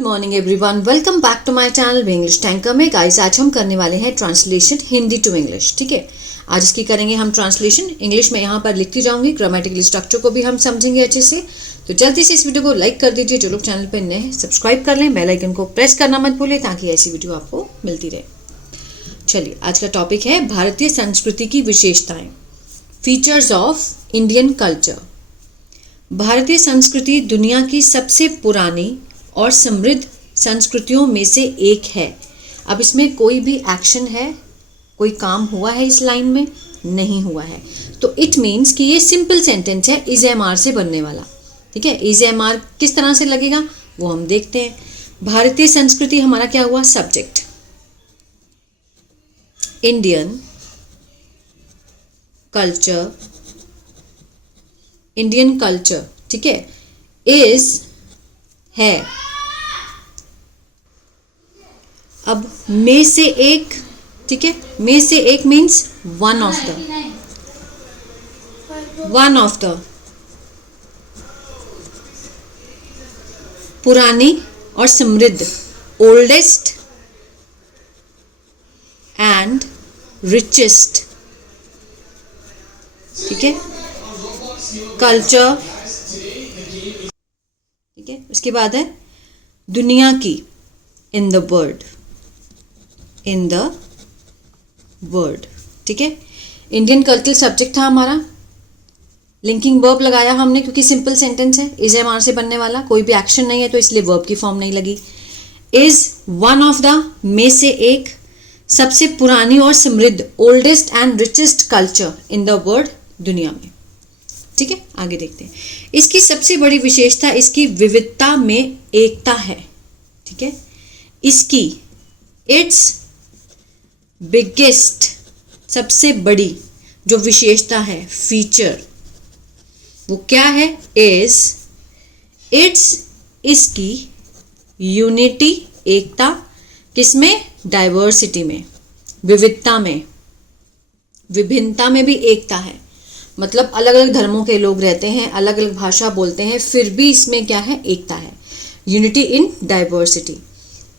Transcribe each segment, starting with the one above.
Morning everyone, welcome back to my channel English tanker में। Guys, आज हम करने वाले हैं ट्रांसलेशन हिंदी टू इंग्लिश। ठीक है, आज इसकी करेंगे हम ट्रांसलेशन इंग्लिश में। यहाँ पर लिखती जाऊंगी, ग्रामेटिकल स्ट्रक्चर को भी हम समझेंगे अच्छे से। तो जल्दी से इस वीडियो को लाइक कर दीजिए। जो लोग चैनल पर नए हैं सब्सक्राइब कर लें, बेल आइकन को प्रेस करना मत भूलें ताकि ऐसी वीडियो आपको मिलती रहे। चलिए, आज का टॉपिक है भारतीय संस्कृति की विशेषताएं, फीचर्स ऑफ इंडियन कल्चर। भारतीय संस्कृति दुनिया की सबसे पुरानी और समृद्ध संस्कृतियों में से एक है। अब इसमें कोई भी एक्शन है, कोई काम हुआ है इस लाइन में? नहीं हुआ है। तो इट मीन्स कि ये सिंपल सेंटेंस है, इज एम आर से बनने वाला। ठीक है, इज एम आर किस तरह से लगेगा वो हम देखते हैं। भारतीय संस्कृति हमारा क्या हुआ? Subject. Indian culture, Indian culture, ठीक है, इज है। अब में से एक, ठीक है, में से एक मीन्स वन ऑफ द पुरानी और समृद्ध, ओल्डेस्ट एंड रिचेस्ट, ठीक है, कल्चर। ठीक है, उसके बाद है दुनिया की, in the world, in the world. ठीक है, इंडियन कल्चर सब्जेक्ट था हमारा। लिंकिंग वर्ब लगाया हमने क्योंकि सिंपल सेंटेंस है, इज एम आर से बनने वाला, कोई भी एक्शन नहीं है तो इसलिए वर्ब की फॉर्म नहीं लगी। इज वन ऑफ द, में से एक, सबसे पुरानी और समृद्ध, oldest and richest culture in the world, दुनिया में। ठीक है, आगे देखते हैं। इसकी सबसे बड़ी विशेषता इसकी विविधता में एकता है। ठीक है, इसकी, इट्स बिगेस्ट, सबसे बड़ी जो विशेषता है, फीचर, वो क्या है? इज, इट्स, इसकी, यूनिटी, एकता, किसमें? डाइवर्सिटी में, विविधता में, विभिन्नता में भी एकता है। मतलब अलग अलग धर्मों के लोग रहते हैं, अलग अलग भाषा बोलते हैं, फिर भी इसमें क्या है? एकता है। Unity in diversity.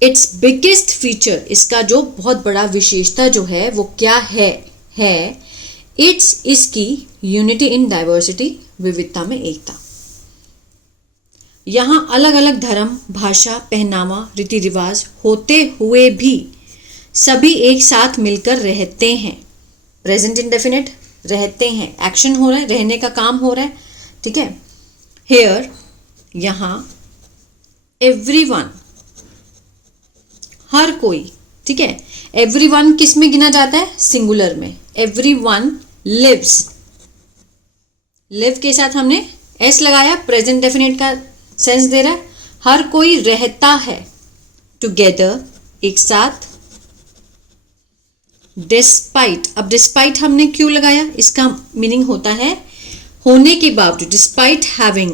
It's biggest feature, इसका जो बहुत बड़ा विशेषता जो है वो क्या है इट्स, इसकी, यूनिटी इन डाइवर्सिटी, विविधता में एकता। यहाँ अलग अलग धर्म, भाषा, पहनावा, रीति रिवाज होते हुए भी सभी एक साथ मिलकर रहते हैं। प्रेजेंट इंडेफिनिट, रहते हैं, एक्शन हो रहा है, रहने का काम हो रहा है। ठीक है, हेयर, यहाँ, एवरीवन, हर कोई। ठीक है, एवरीवन किस में गिना जाता है? सिंगुलर में। एवरीवन लिव्स, लिव के साथ हमने एस लगाया, प्रेजेंट डेफिनेट का सेंस दे रहा है। हर कोई रहता है, टुगेदर, एक साथ। डिस्पाइट, अब डिस्पाइट हमने क्यों लगाया? इसका मीनिंग होता है होने के बावजूद, डिस्पाइट हैविंग,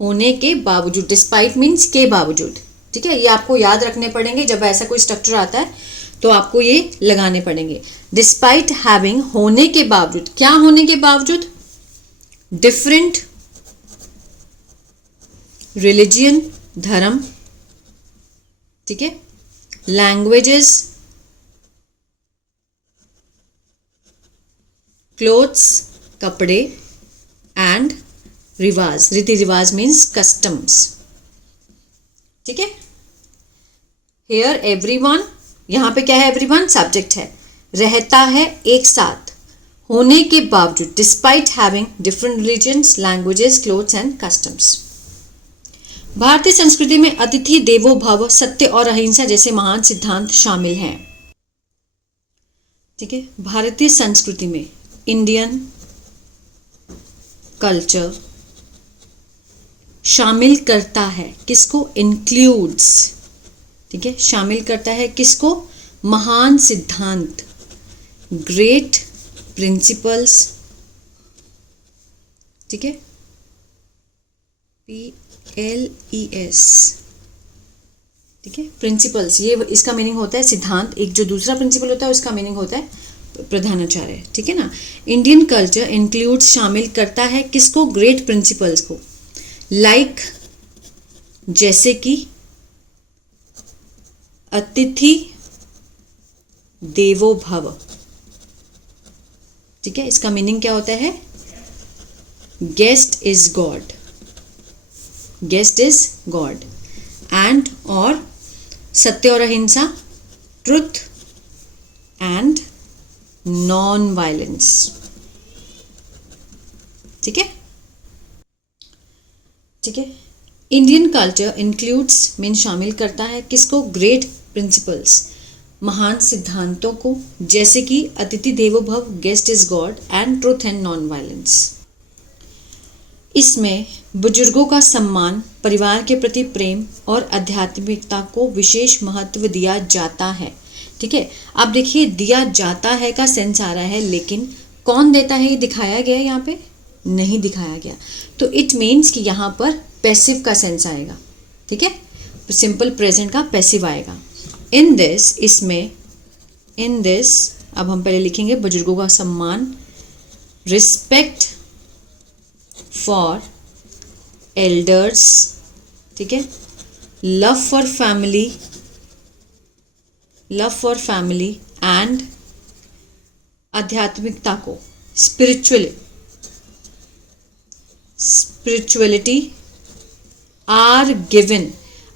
होने के बावजूद। डिस्पाइट मीन्स के बावजूद। ठीक है, ये आपको याद रखने पड़ेंगे जब ऐसा कोई स्ट्रक्चर आता है तो आपको ये लगाने पड़ेंगे। डिस्पाइट हैविंग, होने के बावजूद। क्या होने के बावजूद? डिफरेंट रिलीजियन, धर्म, ठीक है, लैंग्वेजेस, क्लोथ्स, कपड़े, एंड रिवाज, रीति रिवाज मीन्स कस्टम्स। ठीक है, हेयर एवरीवन, यहां पे क्या है? एवरीवन सब्जेक्ट है, रहता है एक साथ, होने के बावजूद, despite having different religions, languages, clothes and customs. भारतीय संस्कृति में अतिथि देवो भव, सत्य और अहिंसा जैसे महान सिद्धांत शामिल हैं। ठीक है, भारतीय संस्कृति में इंडियन कल्चर शामिल करता है, किसको? इंक्लूड्स। ठीक है, शामिल करता है किसको? महान सिद्धांत, ग्रेट प्रिंसिपल्स। ठीक है, PLES, ठीक है, प्रिंसिपल्स, ये इसका मीनिंग होता है सिद्धांत। एक जो दूसरा प्रिंसिपल होता है उसका मीनिंग होता है प्रधानाचार्य। ठीक है ना। इंडियन कल्चर इंक्लूड्स, शामिल करता है किसको? ग्रेट प्रिंसिपल्स को, लाइक जैसे कि अतिथि देवो भव। ठीक है, इसका मीनिंग क्या होता है? Guest is God, guest is God. And और सत्य और अहिंसा, ट्रुथ एंड नॉन वायलेंस। ठीक है, ठीक है। इंडियन कल्चर इंक्लूड्स मीन शामिल करता है किसको? ग्रेट प्रिंसिपल्स, महान सिद्धांतों को, जैसे कि अतिथि देवो भव, guest is God and truth and non violence. इसमें बुजुर्गों का सम्मान, परिवार के प्रति प्रेम और आध्यात्मिकता को विशेष महत्व दिया जाता है। ठीक है, अब देखिए दिया जाता है का सेंस आ रहा है, लेकिन कौन देता है ये दिखाया गया? यहाँ पे नहीं दिखाया गया, तो इट मीन्स कि यहाँ पर पैसिव का सेंस आएगा। ठीक है, सिंपल प्रेजेंट का पैसिव आएगा। इन दिस, इसमें, इन दिस, अब हम पहले लिखेंगे बुजुर्गों का सम्मान, रिस्पेक्ट फॉर एल्डर्स, ठीक है, love for family, love for family and आध्यात्मिकता को, स्पिरिचुअलिटी आर गिवन।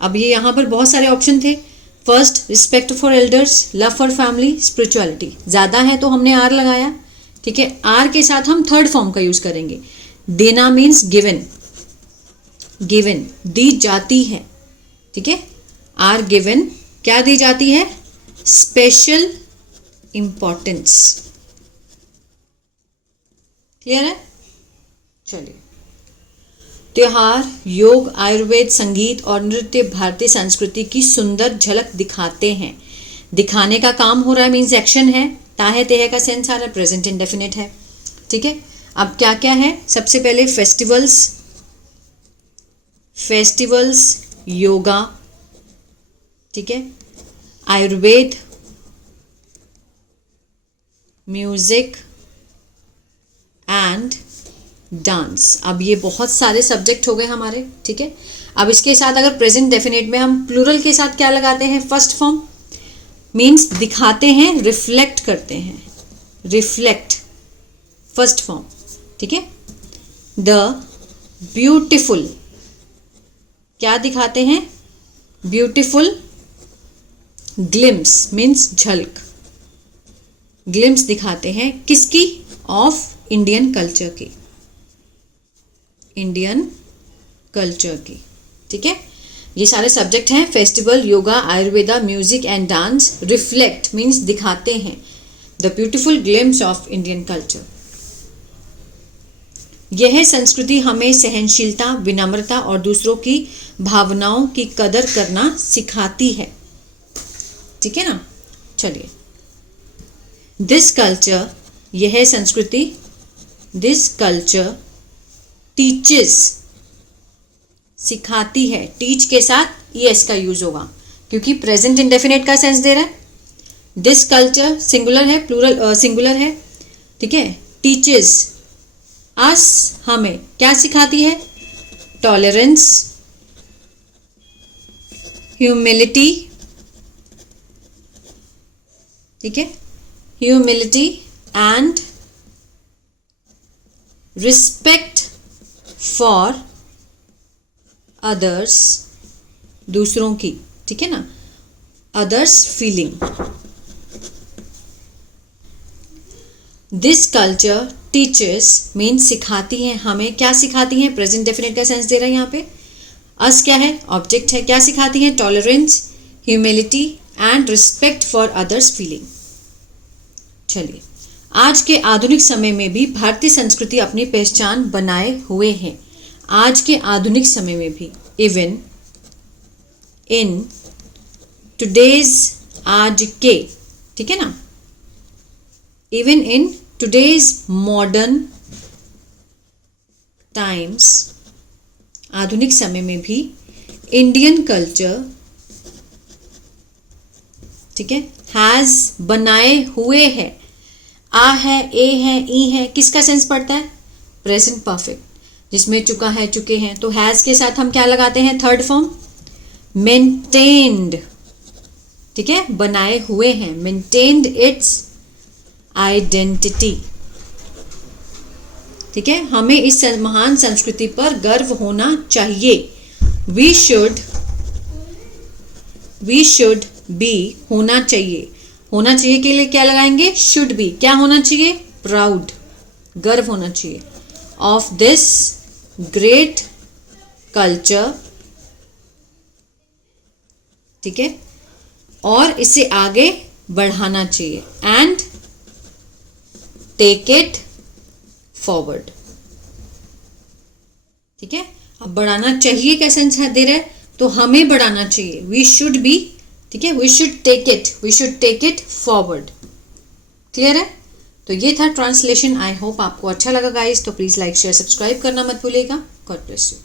अब ये यहाँ पर बहुत सारे ऑप्शन थे। First, respect for elders, love for family, spirituality. ज़्यादा है तो हमने आर लगाया। ठीक है, आर के साथ हम थर्ड फॉर्म का यूज़ करेंगे। देना मीन्स गिवन, गिवन दी जाती है। ठीक है, आर गिवन, क्या दी जाती है? Special importance. क्लियर है? चलिए, त्योहार, योग, आयुर्वेद, संगीत और नृत्य भारतीय संस्कृति की सुंदर झलक दिखाते हैं। दिखाने का काम हो रहा है मीन्स एक्शन है। ताहे तेहे का सेंस आ रहा है, प्रेजेंट इंडेफिनिट है। ठीक है, अब क्या क्या है? सबसे पहले फेस्टिवल्स, फेस्टिवल्स, योगा, ठीक है, आयुर्वेद, म्यूजिक एंड डांस। अब ये बहुत सारे सब्जेक्ट हो गए हमारे। ठीक है, अब इसके साथ अगर प्रेजेंट डेफिनेट में हम प्लूरल के साथ क्या लगाते हैं? फर्स्ट फॉर्म मीन्स दिखाते हैं, रिफ्लेक्ट करते हैं, रिफ्लेक्ट, फर्स्ट फॉर्म। ठीक है, द ब्यूटिफुल, क्या दिखाते हैं? ब्यूटिफुल, ग्लिम्स मीन्स झलक, ग्लिम्स दिखाते हैं किसकी? ऑफ इंडियन कल्चर की, इंडियन कल्चर की। ठीक है, ये सारे सब्जेक्ट हैं। Festival, yoga, Ayurveda, music and dance. Reflect means दिखाते हैं, the beautiful glimpse of Indian culture. यह संस्कृति हमें सहनशीलता, विनम्रता और दूसरों की भावनाओं की कदर करना सिखाती है। ठीक है ना? चलिए, दिस कल्चर, यह संस्कृति, दिस कल्चर टीचेस, सिखाती है। टीच के साथ ईएस का यूज होगा क्योंकि प्रेजेंट इंडेफिनेट का सेंस दे रहा है। दिस कल्चर सिंगुलर है, प्लूरल सिंगुलर है। ठीक है, टीचेस अस, हमें क्या सिखाती है? टॉलरेंस, ह्यूमिलिटी, ठीक है, humility and respect for others, दूसरों की। ठीक है ना? Others feeling. This culture teachers means सिखाती हैं, हमें क्या सिखाती हैं? प्रेजेंट डेफिनेट का सेंस दे रहा है यहाँ पे। अस क्या है? ऑब्जेक्ट है। क्या सिखाती हैं? Tolerance, humility and respect for others feeling. चलिए, आज के आधुनिक समय में भी भारतीय संस्कृति अपनी पहचान बनाए हुए है। आज के आधुनिक समय में भी, इवन इन टुडेज, आज के, ठीक है ना, even in today's modern times, आधुनिक समय में भी इंडियन कल्चर, ठीक है, हैज, बनाए हुए है। आ है, ए है, ई है, किसका सेंस पड़ता है? प्रेजेंट परफेक्ट, जिसमें चुका है, चुके हैं। तो हैज के साथ हम क्या लगाते हैं? Third form. मेंटेन्ड, ठीक है, बनाए हुए हैं, मेंटेन्ड इट्स आइडेंटिटी, ठीक है, हमें इस महान संस्कृति पर गर्व होना चाहिए। वी शुड बी, होना चाहिए, होना चाहिए के लिए क्या लगाएंगे, शुड बी, क्या होना चाहिए, प्राउड, गर्व होना चाहिए, ऑफ दिस ग्रेट कल्चर, ठीक है, और इसे आगे बढ़ाना चाहिए, एंड टेक इट फॉरवर्ड, ठीक है। अब बढ़ाना चाहिए कैसे दे रहा है, तो हमें बढ़ाना चाहिए, वी शुड बी, ठीक है, we should take it forward, clear है। तो ये था ट्रांसलेशन। आई होप आपको अच्छा लगा गाइस, तो प्लीज लाइक शेयर सब्सक्राइब करना मत भूलिएगा। God bless you.